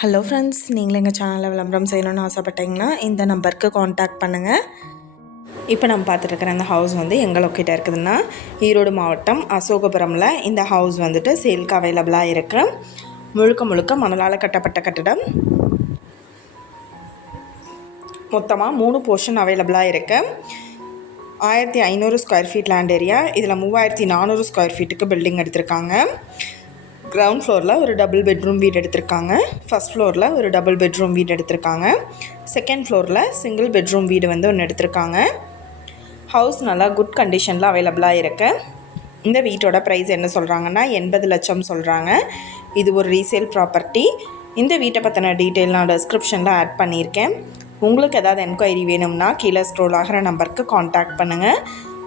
Hello friends நீங்களும் எங்கள் சேனலில் விளம்பரம் செய்யணும்னு ஆசைப்பட்டீங்கன்னா இந்த நம்பருக்கு காண்டாக்ட் பண்ணுங்கள் இப்போ நம்ம பார்த்துட்டு அந்த இந்த ஹவுஸ் வந்து எங்கே லொக்கேட்டாக இருக்குதுன்னா ஈரோடு மாவட்டம் அசோகபுரமில் இந்த ஹவுஸ் வந்துட்டு சேல்க்கு அவைலபிளாக இருக்கு முழுக்க முழுக்க மணலால் கட்டப்பட்ட கட்டடம். மொத்தமாக மூணு போர்ஷன் அவைலபிளாக இருக்குது ஆயிரத்தி ஐநூறு ஸ்கொயர் ஃபீட் லேண்ட் ஏரியா இதில் மூவாயிரத்தி நானூறு ஸ்கொயர் ஃபீட்டுக்கு பில்டிங் எடுத்திருக்காங்க. கிரவுண்ட் ஃப்ளோரில் ஒரு டபுள் பெட்ரூம் வீடு எடுத்திருக்காங்க. ஃபஸ்ட் ஃப்ளோரில் ஒரு டபுள் பெட்ரூம் வீடு எடுத்திருக்காங்க. செகண்ட் ஃப்ளோரில் சிங்கிள் பெட்ரூம் வீடு வந்து ஒன்று எடுத்திருக்காங்க. ஹவுஸ் நல்லா குட் கண்டிஷனில் அவைலபிளாக இருக்குது இந்த வீட்டோட ப்ரைஸ் என்ன சொல்கிறாங்கன்னா எண்பது லட்சம் சொல்கிறாங்க இது ஒரு ரீசேல் ப்ராப்பர்ட்டி இந்த வீட்டை பற்றின டீட்டெயில் நான் டிஸ்கிரிப்ஷனில் ஆட் பண்ணியிருக்கேன். உங்களுக்கு ஏதாவது என்கொயரி வேணும்னா கீழே ஸ்க்ரோல் ஆகிற நம்பருக்கு காண்டாக்ட் பண்ணுங்கள்